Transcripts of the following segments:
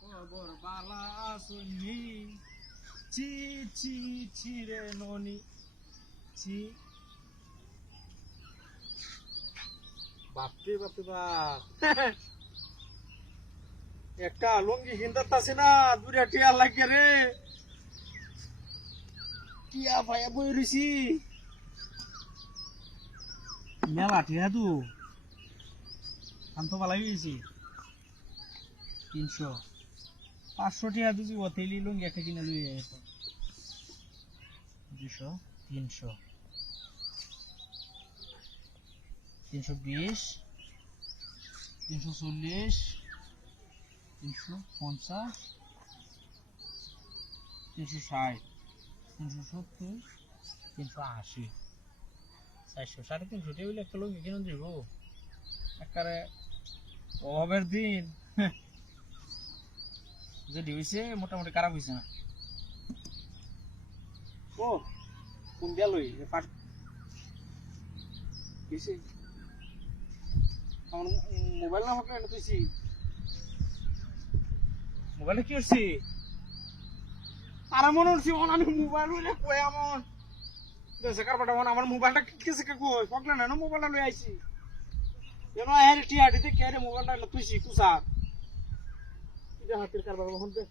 খবর বালা শুনি চি চি চি রে ননি চি বাপরে বাপরে বাপ একটা লুঙ্গি হিন্দাতাছে না দুটা টিয়া লাগে রে টিয়া ভাইয়া বই রইছি মেলা টিয়া দু শান্ত বালাই হয়েছি 300 500 টিয়া দুজি ওতেলি লুঙ্গি একটা কিনে লই আইছো 200 300 320 340 350 360 370 380 400 350 টেবিল একটা লুঙ্গি কিনে দিব একবারে অভাবের দিন যদি হইছে মোটামুটি খারাপ হইছে না ও কোন দিয়া লই পাট কিসে আমার মোবাইল নাম্বার কেন তুইছি মোবাইলে কি হইছে আর মনে হচ্ছে আমি মোবাইল লইলে কই আমন দেশে কারবাটা আমার মোবাইলটা কিসে কই পকলা না মোবাইলটা লই আইছি কেন আরে টিআরটিতে কে রে মোবাইলটা তুইছি কুসা এটা হাতের কারবার হন দে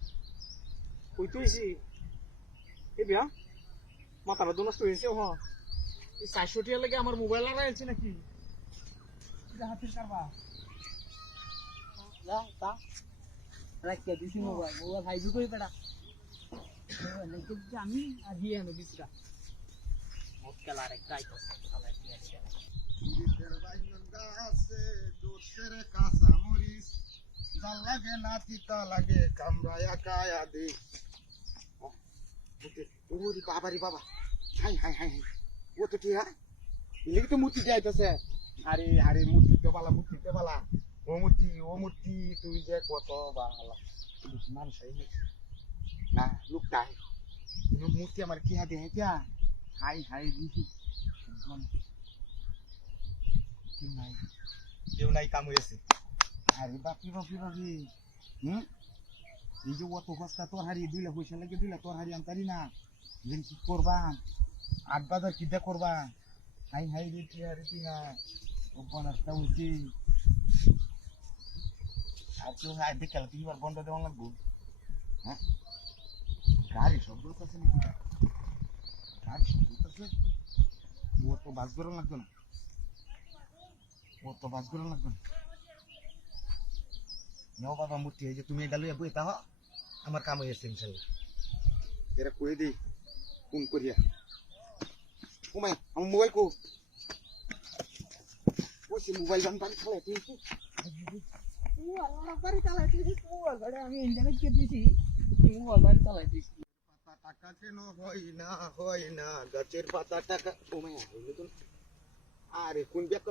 কই তুইছি এ বিয়া মাথাটা দুনষ্ট হইছে হ এই 400 টাকা লাগে আমার মোবাইল আর আইছে নাকি এটা হাতের কারবার যা তা রাখিয়া দিছি মোবাইল মোবাইল হাইজু কই বেটা নাকি আমি আর হিয়া নো বিসরা মত খেলা রে কাই তো শালা টিয়া ইরিতের বাইন গাছে দোসের কাঁচা মরিচ জাল লাগে না তিতা লাগে কামড়ায়া কায়া দে ওরে বাবারি বাবা হাই হাই হাই ও তো টিয়া এলিগে তো মূর্তি যাইতেছে আরে আরে মূর্তিতে বালা ও মূর্তি তুই যে কত বালা মানুষ না লোকটাই মূর্তি আমার কি হাতে হ্যাঁ হাই হাই দিছি নাই কেউ নাই কাম হয়েছে আরে বাপি এই যে অত সস্তা তোর হারিয়ে দিলে পয়সা লাগে দিলে তোর হারিয়ে আনতারি না যেন কি করবা 8 বাজার কিদা করবা হাই হাই রে না ওপন একটা উঠি আর তো হাই দেখে তুই আর বন্ধ দেওয়া লাগবো হ্যাঁ গাড়ি শব্দ আছে নাকি গাড়ি শব্দ আছে ও তো বাস বেরোন লাগতো না তো বাস করে লাগবে নাও বাবা মূর্তি এই যে তুমি এটা লইয়া বইতা হ আমার কাম হয়েছে ইনশাআল্লাহ এরা কই দেই কোন করিয়া ওমাই আমার মোবাইল কো ওসি মোবাইল বান বান খেলা তুই ও আল্লাহ বাড়ি চালাইছি ও গাড়ি আমি ইঞ্জিনে কে দিছি ও বাড়ি চালাইছি পাতা টাকা কেন হয় না গাছের পাতা টাকা ওমাই হইলো তো আরে কোন ব্যাক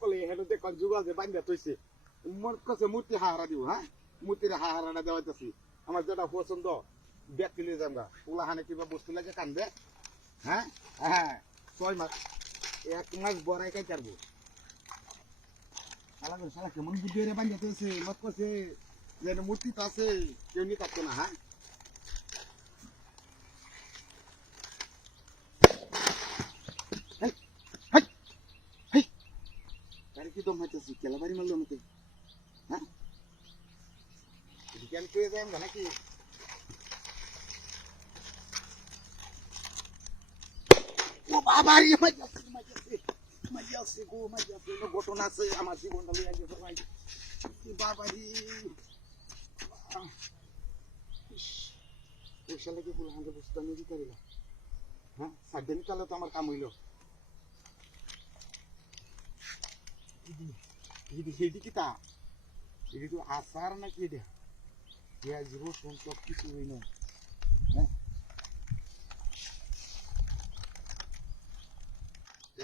কলে হেলো দেখ যুগা যে বান্ধা তৈছে মোর কাছে মূর্তি হাহারা দিব হ্যাঁ মূর্তির হাহারাটা দেওয়াইতেছি আমার যেটা পছন্দ ব্যাগ কিনে যামগা ওলা হানে কিবা বস্তু লাগে কানবে হ্যাঁ হ্যাঁ 6 মাস 1 মাস বড়াই কাই চারবো শালা কেমন বুদ্ধি রে বান্ধা তৈছে মত কছে যে মূর্তি তো আছে কেউ নি কাটতো না হ্যাঁ কি দম হইতেছি কেলাবাড়ি মারলো আমাকে হ্যাঁ জ্ঞান পেয়ে যায় আমরা নাকি ও বাবা মাইয়াছে ঘটনা আছে আমার জীবনটা লইয়া গেছে ভাই বাবারি পয়সা লাগে বলে আমাদের বস্তা নিয়ে দিতে পারিলাম হ্যাঁ 7 দিন কালে তো আমার কাম হইল এদি কিতা এদি তো আসার নাকি এটা পেঁয়াজ রসুন সব কিছু হই না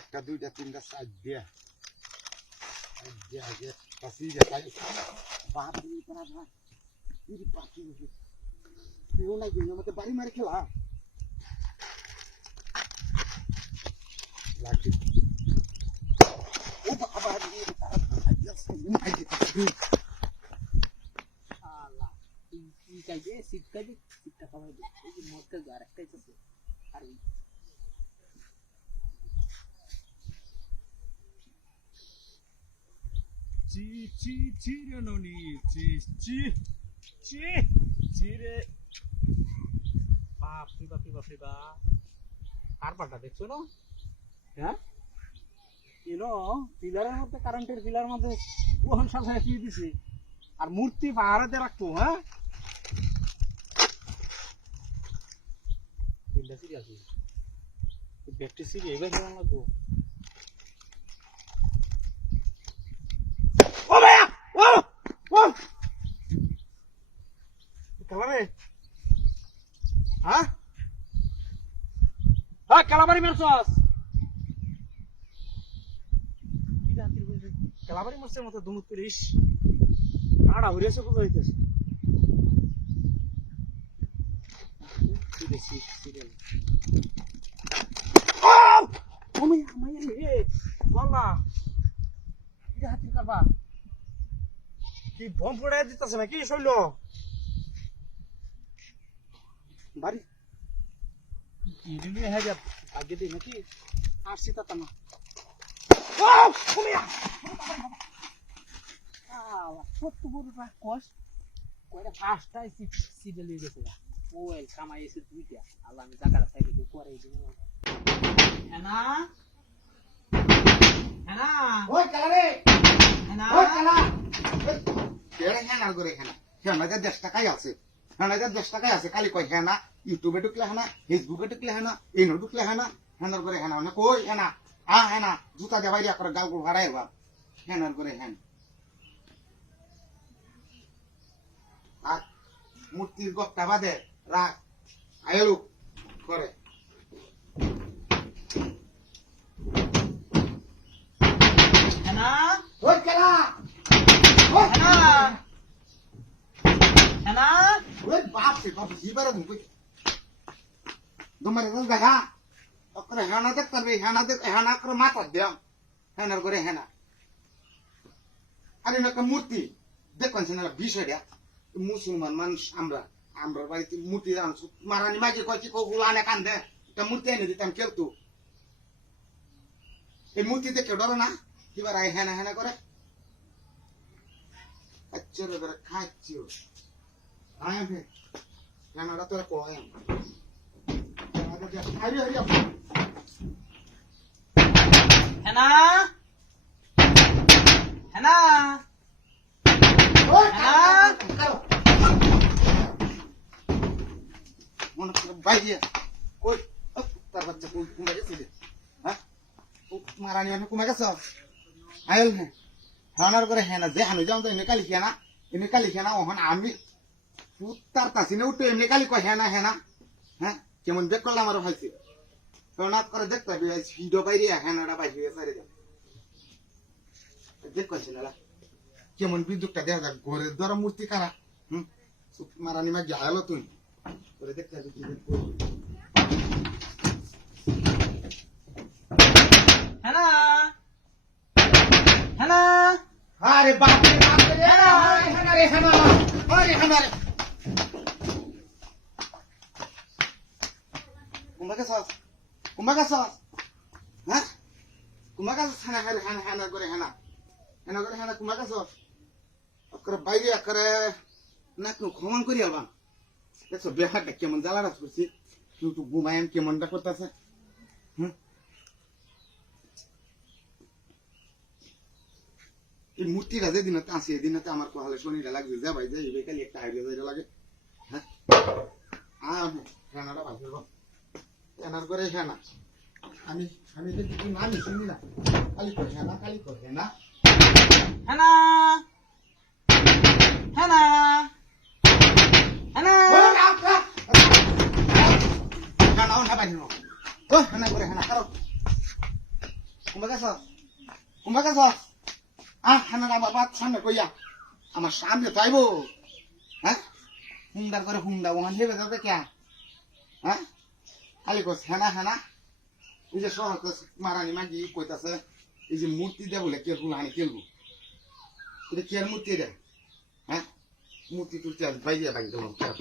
একটা দুইটা তিনটা 4 দিয়া আগে পাশি যাই বাপ রে পারা ভাই ইরি পাখি কেউ নাই দিন মতে বাড়ি মারি খেলা লাগছে ও বাবা রে শালা কি খাইবে সিট খাইবে সিটটা খাওয়াই দে এই যে মদ খাইবে আর একটাই তো আর চি চি চি রে ননি চি চি চি চি রে বাপ রে বাপ কার পাটা দেখছো না হ্যাঁ এনো পিলারের মধ্যে কারেন্টের পিলার মধ্যে ওহন সাজায় কি দিছে আর মূর্তি পাহাড়ে রাখতো হ্যাঁ পিলটা সিরি আছে ব্যাটারি সিরি এবার কেমন লাগবো ও ভাইয়া ও ও কালারে হ্যাঁ হ্যাঁ কালাবারি মারছস কালাবারি মারছের মতো দুমুত করিস আড়া হইয়াছে কোথায় হইতেছে কি বম পড়ে দিতেছে নাকি শৈল বাড়ি আগে দিই নাকি আসছি তা না সত্য বড় কষ্ট কয়টা ফার্স্টটাই সিডে লিয়ে গেছে ওয়েল কামাই এসে দুইটা আল্লাহ আমি টাকাটা থেকে তুই করে দিই হ্যানা হ্যানা ওই কালারে হ্যানা ওই কালা কেড়ে হ্যাঁ আর করে হ্যাঁ হ্যাঁ 10 টাকাই আছে হ্যাঁ 10 টাকাই আছে খালি কই হ্যাঁ না ইউটিউবে ঢুকলে হ্যাঁ না ফেসবুকে ঢুকলে হ্যাঁ না ইনো ঢুকলে হ্যাঁ না হ্যাঁ আর করে হ্যাঁ না কই হ্যাঁ না হ্যাঁ না জুতা দে বাইরে করে গাল গুল ভাড়াই বা হ্যাঁ আর করে হ্যাঁ আর মূর্তির গপটা বাদে রাখ আয়লু করে হ্যানা ওই কালা ওই হ্যানা হ্যানা ওই বাপ সে বাপ জিবারে মুখ তোমার এখন দেখা ওকরে হ্যাঁ না দেখ করবি হ্যাঁ না দেখ হ্যাঁ না করে মাথা দেও হ্যাঁ আর করে হ্যাঁ না আরে না মূর্তি দেখুন সে না বিষয়টা মুসলমান মানুষ আমরা বাড়িতে মূর্তি মারানি মাঝে কয়েছি কগুলো আনে কান্দে এটা মূর্তি এনে দিতাম কেউ তো এই মূর্তি দেখে ডরো না এবার আই হেনা হেনা করে আচ্ছা রে বেড়া খাচ্ছি আয় হে হেনাটা তোরা কয় হ্যানা হ্যানা মনে করে বাইরে কই তার বাচ্চা কুমে গেছে হ্যাঁ মারানি আমি কুমে গেছ আয়ল হ্যাঁ হানার করে হ্যাঁ না যে হানু যাও তো এনে কালি খেনা ওখান আমি তার তাসিনে উঠে এমনি কালি কয় হ্যাঁ না হ্যাঁ কেমন দেখ করলাম আরো ভাইছে প্রণাদ করে দেখতে হবে ভিডিও বাইরে হ্যাঁ নাটা বাইরে সারি দেখ কইছে না কেমন বিদ্যুৎটা দেখা যাক ঘরের দ্বারা মূর্তি কারা মারানি মা গেল তুই করে দেখতে হবে কি দেখবো হ্যানা হ্যানা আরে বাপ রে হানা রে কুমাকা সস হ্যাঁ কুমাকা সস হানা করে হানা কুমাকা সস করে বাইরে করে না ক্ষমা করি আলবাম দেখছো বেহারটা কেমন জ্বালাটা করছি তুই ঘুমায় কেমনটা করতেছে হ্যাঁ এই মূর্তিটা যেদিন আসি এদিন আমার কোহালে শনিটা লাগবে যা ভাই যাই কালি একটা আইডিয়া যাইটা লাগে হ্যাঁ রান্নাটা ভালো করবো রান্নার করে হেনা আমি যদি নামি শুনি না কালি করে হেনা হ্যানা হ্যানা হ্যানা হেনা না বাড়ি ও হেনা করে হেনা কারো কুম্ভা গাছ হেনা আমার বাদ সামনে কইয়া আমার সামনে চাইবো হ্যাঁ হুমদার করে হুমদা ওখান হেবে যাবে কে হ্যাঁ খালি কস হেনা এই যে শহর মারানি মাগি কইতাছে এই যে মূর্তি দেয় বলে কেলবো হানি কেলবো এটা কি আর মূর্তি দেয় হ্যাঁ মূর্তি টুর্তি আজ বাইরে ভাঙ দিলাম কেন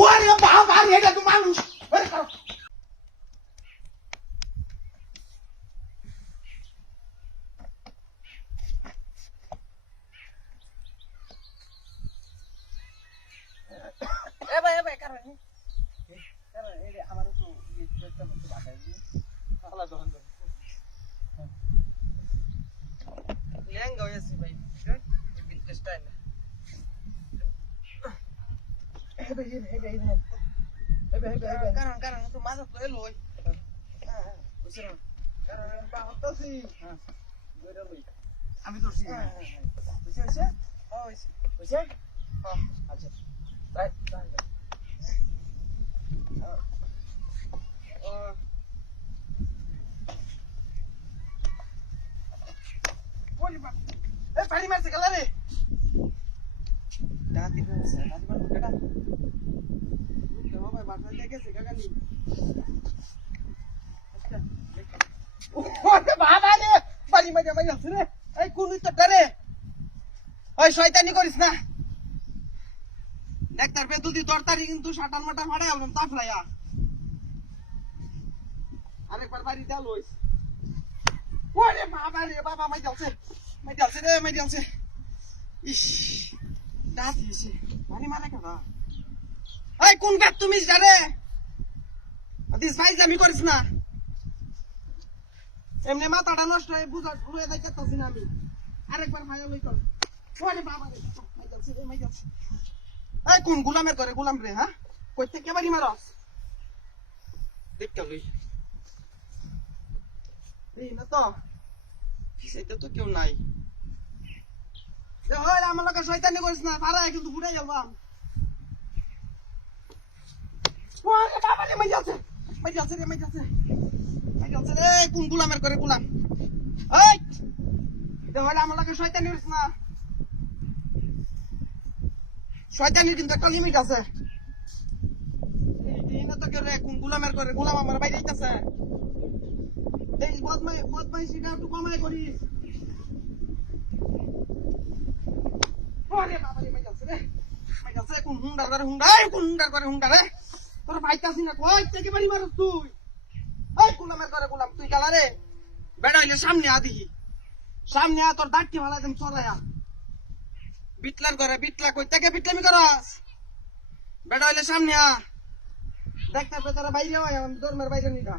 ওরে বাবা রে এটা তো মানুষ বের কর এ ভাই কারণ এই যে আমারও তো একটা মতো বাঁকা দিই আলা দহন দহন লেঙ্গা হয়েছে ভাই বিন্টেজ টাইম এই ভাই কারণ তো মাঝে তো এলো ওই হ্যাঁ বুঝছ না কারণ বা হতাছি হ্যাঁ গইরা লই আমি ধরছি হ্যাঁ বুঝছ হইছে হইছে বুঝছ হ্যাঁ আচ্ছা তাই তাই পানি মারছে গেল রে ডাতি মারছে ডাতি মারছে কেডা ভাই বাসা দিয়ে গেছে কাকানি ওরে বাবা রে পানি মাঝে মাঝে আছে রে এই কোন তো করে ওই শয়তানি করিস না ডাক্তার বেদুল দি তরতারি কিন্তু শাটান মাটা ফাড়াই আলম তাফলাইয়া আরেকবার বাড়ি দেল হইস ওরে বাবা রে বাবা মাই যাচ্ছে রে মাই যাচ্ছে ইস ডাতি এসে পানি মারে কেডা এই কোন গাত তুমি জানে দিস ভাই আমি করিস না এমনি মাথাটা নষ্ট হয়ে বুঝা ঘুরে যাইতেছি না আমি আরেকবার ভাইয়া লই কর ওরে বাবা রে মাই যাচ্ছে এই কোন গোলামের করে গোলাম রে হ্যাঁ কইতে কে বাড়ি মারস দেখতে লই এই না তো সেটা তো কেউ নাই ওই আমার লোক শয়তানি করিস না পারা কিন্তু ঘুরে যাবাম ওরে বাবা রে মাই যাচ্ছে রে কোন গোলামের করে গোলাম এই হলে আমার লোক শয়তানি করিস না শয়তানির কিন্তু একটা লিমিট আছে এই না তো করে কোন গোলামের করে গোলাম আমার বাইরে যাইতাছে এই বদমাইশিটা একটু কমাই করিস ওরে বাবা রে মাই যাচ্ছে কোন হুন্ডার করে হুন্ডা রে তোর ভাইতাছিস না কই থেকে বাড়ি মারস তুই এই গোলামের করে গোলাম তুই গেলা রে বেড়া হইলে সামনে আ দিহি সামনে আ তোর দাঁতটি ভালো একদম চড়াইয়া বিটলার করে বিটলা কই থেকে বিটলামি করস বেড়া হইলে সামনে আ দেখতে তোরা বাইরে হয় আমি দরমের বাইরে নিগা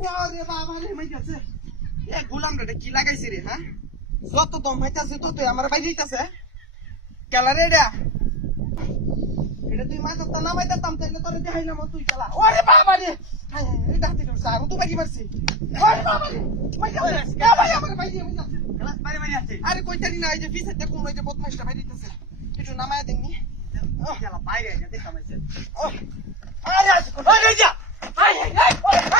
ওরে বাবা রে মাই যাচ্ছে এ গোলাম রে কি লাগাইছি রে হ্যাঁ যত দম হইতাছে তত আমার বাইরে হইতাছে কেলা রে এটা তুই মাথা তো নামাই দিতাম তাইলে তোরে দেখাইলাম তুই খেলা ওরে বাবা রে এটা হাতে ধরছে আমি তো বাকি মারছি ওরে বাবা রে মাই যাচ্ছে কে ভাই আমার ভাই মাই যাচ্ছে খেলা বাইরে আছে আরে কইতালি না এই যে পিছে কোন ওই যে বদমাইশটা বাইরে দিতেছে একটু নামায়া দেননি খেলা বাইরে যা দেখা মাইছে ও আরে যা আই